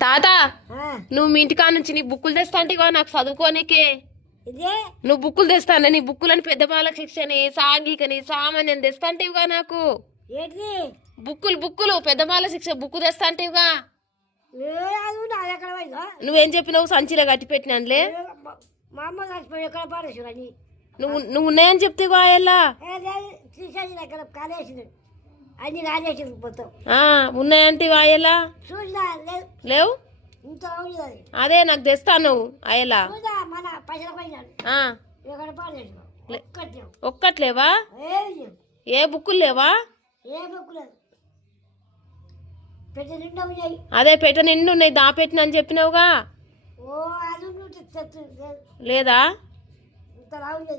తాత నువ్వు మీ ఇంటికా నుంచి నీ బుక్కులు తెస్తా అంటే నాకు చదువుకోనికే నువ్వు బుక్కులు తెస్తాను నీ బుక్కులని పెద్ద బాల శిక్షని సాంఘికని సామాన్యం తెస్తా అంటేవిగా నాకు బుక్కులు పెద్ద బాల శిక్ష బుక్కు తెస్తా అంటేవిగా నువ్వేం చెప్పినావు సంచిలో కట్టి పెట్టినానులే నువ్వు ఉన్నాయని చెప్తేవా ఎలా ఉన్నాయంటే వాయలా లేవు అదే నాకు తెస్తాను అయ్యలా ఒక్కట్లేవా ఏ బుక్కులు లేవా అదే పెట్ట నిండు ఉన్నాయి దా పెట్టిన అని చెప్పినావుగా లేదా ఇక్కడ